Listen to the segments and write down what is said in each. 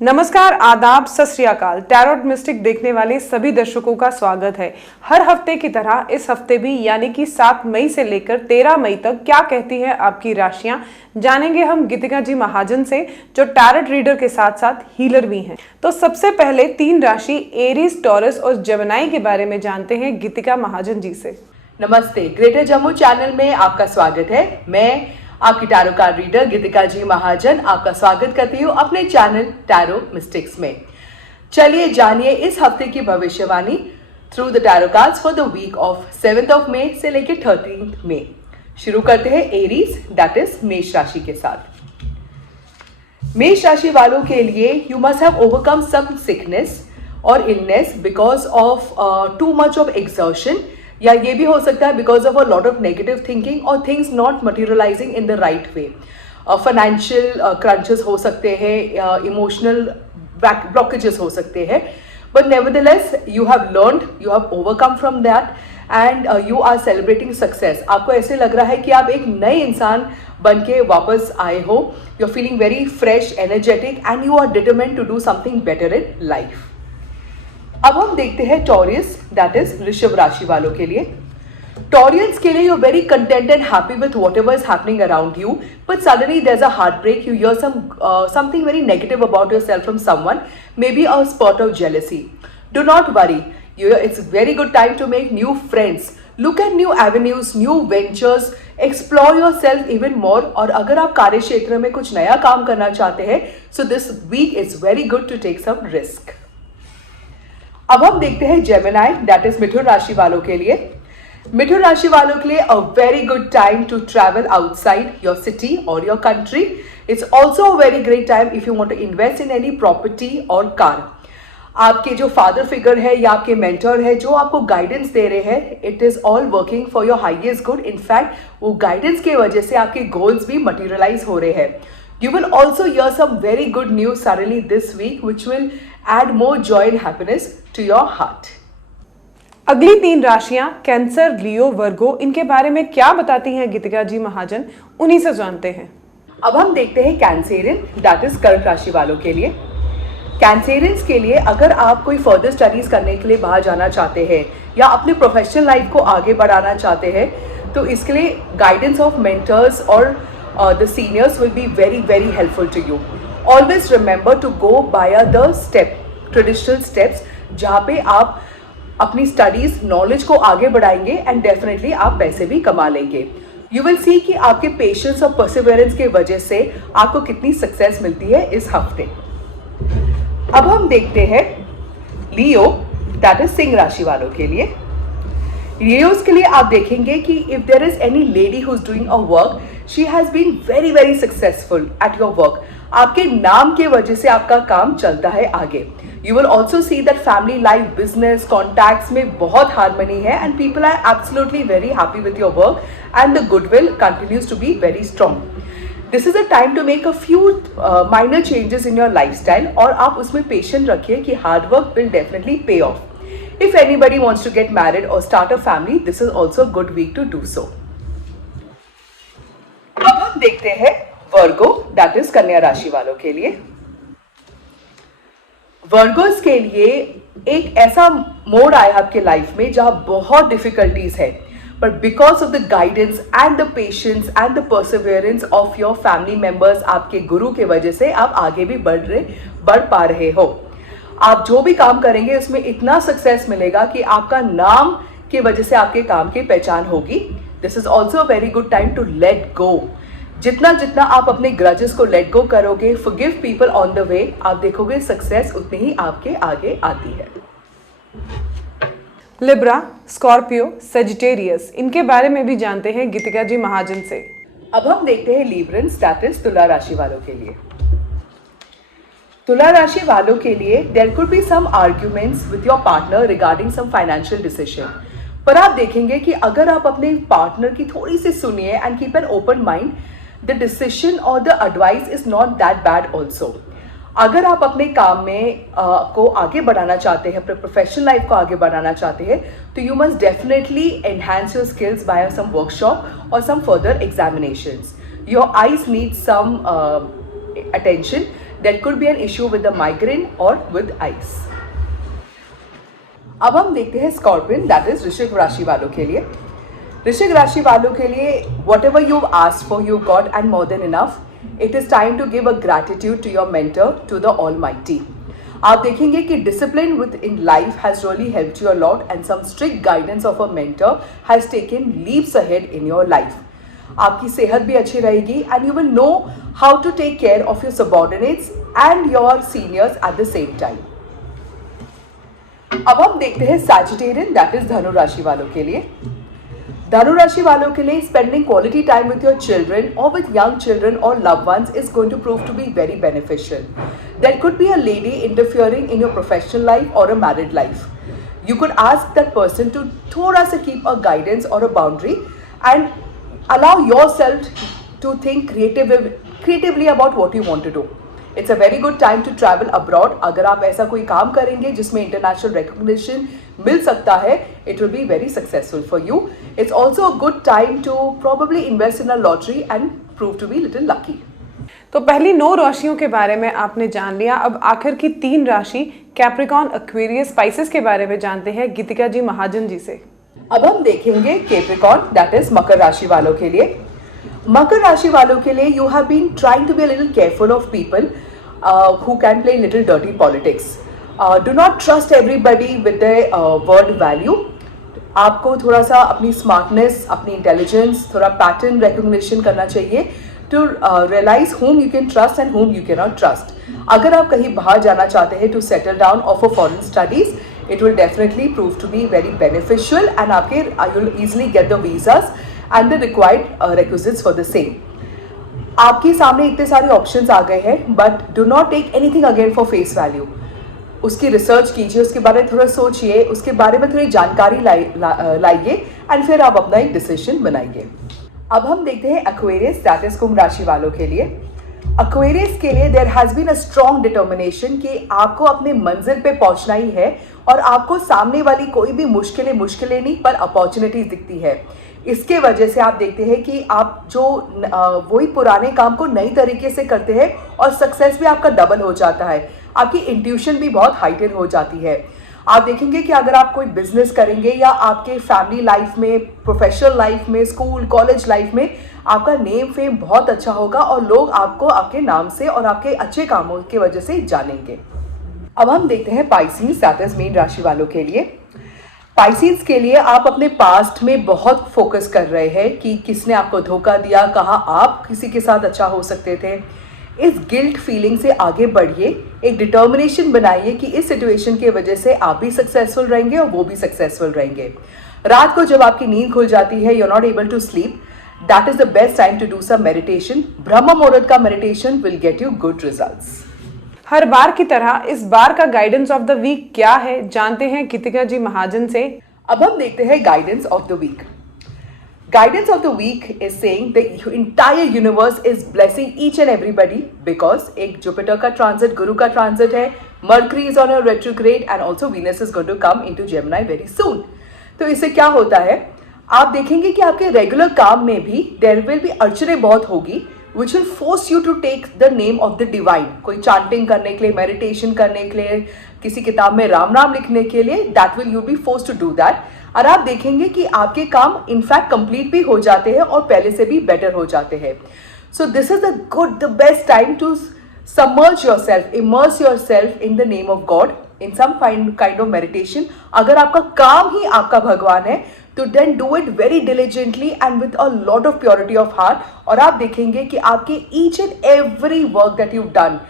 नमस्कार, आदाब, सत श्री अकाल। टैरोट मिस्टिक देखने वाले सभी दर्शकों का स्वागत है। हर हफ्ते की तरह इस हफ्ते भी यानी कि 7 मई से लेकर 13 मई तक क्या कहती है आपकी राशियां, जानेंगे हम गीतिका जी महाजन से, जो टैरोट रीडर के साथ साथ हीलर भी हैं। तो सबसे पहले 3 राशि एरीज, टॉरस और जेमिनी के बारे में जानते हैं गीतिका महाजन जी से। नमस्ते, ग्रेटर जम्मू चैनल में आपका स्वागत है। मैं आपकी टैरो कार्ड रीडर गीतिका जी महाजन आपका स्वागत करती हूँ अपने चैनल टैरो मिस्टिक्स में। चलिए जानिए इस हफ्ते की भविष्यवाणी through the tarot cards for the week of 7th of May से लेकर 13th मई। शुरू करते हैं एरीज, दैट इज मेष राशि के साथ। मेष राशि वालों के लिए you must have overcome some sickness और illness because of too much of exertion, या ये भी हो सकता है because of a lot of negative thinking और things not materialising in the right way. Financial crunches हो सकते हैं, इमोशनल ब्लॉकेजेस हो सकते हैं, but nevertheless you have learned, you have overcome from that and you are celebrating success. आपको ऐसे लग रहा है कि आप एक नए इंसान बन के वापस आए हो। You are feeling very fresh, energetic and you are determined to do something better in life. अब हम देखते हैं टॉरियस, दैट इज वृषभ राशि वालों के लिए। टॉरियंस के लिए you are very content and happy with whatever is happening around you, but suddenly there is a heartbreak, you hear something very negative about yourself from someone, maybe a spot of jealousy. Do not worry, it's very good time to make new friends, look at new avenues, new ventures, explore yourself even more. और अगर आप कार्य क्षेत्र में कुछ नया काम करना चाहते हैं, so this week is very good to take some risk. अब हम देखते हैं जेमिनी, दैट इज मिथुन राशि वालों के लिए। मिथुन राशि वालों के लिए a very good time to travel outside your city और your country. It's also a very great time if you want to invest in any property और कार। आपके जो फादर फिगर है या आपके मेंटर है जो आपको गाइडेंस दे रहे हैं, it is all working for your highest good. In fact वो गाइडेंस की वजह से आपके गोल्स भी मटीरियलाइज हो रहे हैं। You will also hear some very good news suddenly this week which will add more joy and happiness to your heart. अगली 3 राशियां कैंसर, लियो, वर्गो, इनके बारे में क्या बताती हैं गीतिका जी महाजन, उन्हीं से जानते हैं। अब हम देखते हैं कैंसेरियन, दैट इज कर्क राशि वालों के लिए। कैंसेरियंस के लिए अगर आप कोई फर्दर स्टडीज करने के लिए बाहर जाना चाहते हैं या अपने प्रोफेशनल लाइफ को आगे बढ़ाना चाहते हैं, तो इसके लिए गाइडेंस ऑफ मेंटर्स और the seniors will be very helpful to you. Always remember to go via the traditional steps, जहाँ पे आप अपनी स्टडीज नॉलेज को आगे बढ़ाएंगे एंड डेफिनेटली आप पैसे भी कमा लेंगे। यू विल सी कि आपके पेशेंस और परसिवरेंस के वजह से आपको कितनी सक्सेस मिलती है इस हफ्ते। अब हम देखते हैं लियो, दैट इज सिंह राशि वालों के लिए। लियोस के लिए आप देखेंगे कि if there is any lady who is doing a work, she has been very successful at your work. आपके नाम के वजह से आपका काम चलता है आगे। You will also see that family life, business, contacts में बहुत हार्मनी है and people are absolutely very happy with your work and the goodwill continues to be very strong. This is a time to make a few minor changes in your lifestyle और आप उसमें patient रखिए कि hard work will definitely pay off. If anybody wants to get married or start a family, this is also a good week to do so. अब हम देखते हैं वर्गो, that is कन्या राशि वालों के लिए। वर्गोस के लिए एक ऐसा मोड आया आपके लाइफ में जहां बहुत डिफिकल्टीज है, but because of the guidance and the patience and the Perseverance of your family members, आपके गुरु के वजह से आप आगे भी बढ़ पा रहे हो। आप जो भी काम करेंगे उसमें इतना सक्सेस मिलेगा कि आपका नाम की वजह से आपके काम की पहचान होगी। This is also a very good time to let go. जितना आप अपने ग्रजेस को लेट गो करोगे, forgive people on the way, आप देखोगे सक्सेस उतनी ही आपके आगे आती है। लिब्रा, स्कॉर्पियो, सेजिटेरियस, इनके बारे में भी जानते हैं गीतिका जी महाजन से। अब हम देखते हैं लिब्रंस, दैट इज तुला राशि वालों के लिए। तुला राशि वालों के लिए there could be some arguments with your partner regarding some financial decision, पर आप देखेंगे कि अगर आप अपने पार्टनर की थोड़ी सी सुनिए and keep an open mind, the decision और the advice is not that bad also. अगर आप अपने काम में को आगे बढ़ाना चाहते हैं, अपने प्रोफेशनल लाइफ को आगे बढ़ाना चाहते हैं, तो you must definitely enhance your skills by some workshop और some further examinations. Your eyes need some attention There could be an issue with the migraine or with eyes. अब हम देखते हैं स्कॉर्पियन, दैट इज वृश्चिक राशि वालों के लिए। वृश्चिक राशि वालों के लिए whatever you've asked for, you got and more than enough. It is time to give a gratitude to your mentor, to the Almighty. आप देखेंगे कि discipline within life has really helped you a lot and some strict guidance of a mentor has taken leaps ahead in your life. आपकी सेहत भी अच्छी रहेगी and you will know how to take care of your subordinates and your seniors at the same time. अब हम देखते हैं Sagittarian, that is धनु राशि वालों के लिए। धनु राशि वालों के लिए spending quality time with your children और विथ यंग चिल्ड्रन और love ones is going to prove to be very beneficial. There could be a lady interfering in your professional life और a married life. You could ask that person to थोड़ा सा keep a guidance और a boundary and allow your self to think creatively about what you want to do. It's a very good time to travel abroad. अगर आप ऐसा कोई काम करेंगे जिसमें इंटरनेशनल रिकॉग्निशन मिल सकता है, it will be very successful for you. It's also a good time to probably invest in a lottery and prove to be little lucky. तो पहली 9 राशियों के बारे में आपने जान लिया। अब आखिर की 3 राशि कैप्रिकॉर्न, एक्वेरियस, स्पाइसेस के बारे में जानते हैं गीतिका जी महाजन जी से। अब हम देखेंगे कैप्रिकॉर्न, दैट इज मकर राशि वालों के लिए। मकर राशि वालों के लिए you have been trying to be a little careful of people who can play little dirty politics. Do not trust everybody with their word value. आपको थोड़ा सा अपनी स्मार्टनेस, अपनी इंटेलिजेंस, थोड़ा पैटर्न रिकॉग्निशन करना चाहिए to realise whom you can trust and whom you cannot trust. अगर आप कहीं बाहर जाना चाहते हैं टू सेटल डाउन और for foreign studies, it will definitely prove to be very beneficial and आपके you will easily get the visas and the required requisites for the same. आपके सामने इतने सारे ऑप्शंस आ गए हैं, but do not take anything again for face value. उसकी research कीजिए, उसके बारे में थोड़ा सोचिए, उसके बारे में थोड़ी जानकारी लाइए एंड फिर आप अपना एक डिसीजन बनाइए। अब हम देखते हैं एक्वेरियस, दैट इज कुंभ राशि वालों के लिए। एक्वेरियस के लिए there has been a strong determination कि आपको अपने मंजिल पे पहुंचना ही है और आपको सामने वाली कोई भी मुश्किलें नहीं पर अपॉर्चुनिटीज दिखती है। इसके वजह से आप देखते हैं कि आप जो वही पुराने काम को नई तरीके से करते हैं और सक्सेस भी आपका डबल हो जाता है। आपकी इंट्यूशन भी बहुत हाइटेड हो जाती है। आप देखेंगे कि अगर आप कोई बिजनेस करेंगे या आपके फैमिली लाइफ में, प्रोफेशनल लाइफ में, स्कूल कॉलेज लाइफ में आपका नेम फेम बहुत अच्छा होगा और लोग आपको आपके नाम से और आपके अच्छे कामों की वजह से जानेंगे। अब हम देखते हैं पाइसेस, दैट इज मीन राशि वालों के लिए। पाइसेस के लिए आप अपने पास्ट में बहुत फोकस कर रहे हैं कि किसने आपको धोखा दिया, कहाँ आप किसी के साथ अच्छा हो सकते थे। इस गिल्ट फीलिंग से आगे बढ़िए, एक डिटर्मिनेशन बनाइए कि इस सिचुएशन की वजह से आप भी सक्सेसफुल रहेंगे और वो भी सक्सेसफुल रहेंगे। रात को जब आपकी नींद खुल जाती है, you are not able to sleep, that is the best time to do some meditation. ब्रह्म मुहूर्त का meditation will get you good results. हर बार की तरह इस बार का गाइडेंस ऑफ द वीक क्या है, जानते हैं गीतिका जी महाजन से। अब हम देखते हैं guidance of the week. Guidance of the week is saying the entire universe is blessing each and everybody because एक Jupiter का transit, गुरु का transit है, Mercury is on a retrograde and also Venus is going to come into Gemini very soon. तो इससे क्या होता है, आप देखेंगे कि आपके रेगुलर काम में भी there will be अड़चनें बहुत होगी which will force you to take the name of the divine. कोई chanting करने के लिए, meditation करने के लिए, किसी किताब में राम नाम लिखने के लिए, that will you be forced to do that. और आप देखेंगे कि आपके काम इनफैक्ट कंप्लीट भी हो जाते हैं और पहले से भी बेटर हो जाते हैं। So this is the best time to submerge yourself, immerse yourself in the name of God in some kind of meditation. अगर आपका काम ही आपका भगवान है तो then do it very diligently and with a lot of purity of heart, और आप देखेंगे कि आपके each and every work that you've done,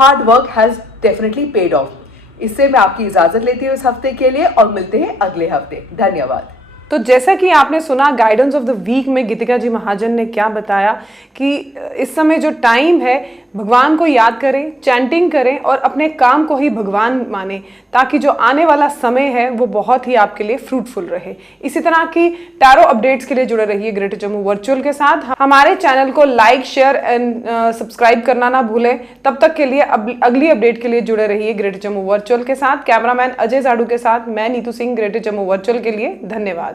hard work has definitely paid off. इससे मैं आपकी इजाजत लेती हूँ इस हफ्ते के लिए और मिलते हैं अगले हफ्ते। धन्यवाद। तो जैसा कि आपने सुना गाइडेंस ऑफ द वीक में गीतिका जी महाजन ने क्या बताया कि इस समय जो टाइम है भगवान को याद करें, चैंटिंग करें और अपने काम को ही भगवान माने ताकि जो आने वाला समय है वो बहुत ही आपके लिए फ्रूटफुल रहे। इसी तरह की टैरो अपडेट्स के लिए जुड़े रहिए ग्रेटर जम्मू वर्चुअल के साथ। हमारे चैनल को लाइक, शेयर एंड सब्सक्राइब करना ना भूलें। तब तक के लिए अगली अपडेट के लिए जुड़े रहिए ग्रेटर जम्मू वर्चुअल के साथ। कैमरामैन अजय जाड़ू के साथ मैं नीतू सिंह, ग्रेटर जम्मू वर्चुअल के लिए धन्यवाद।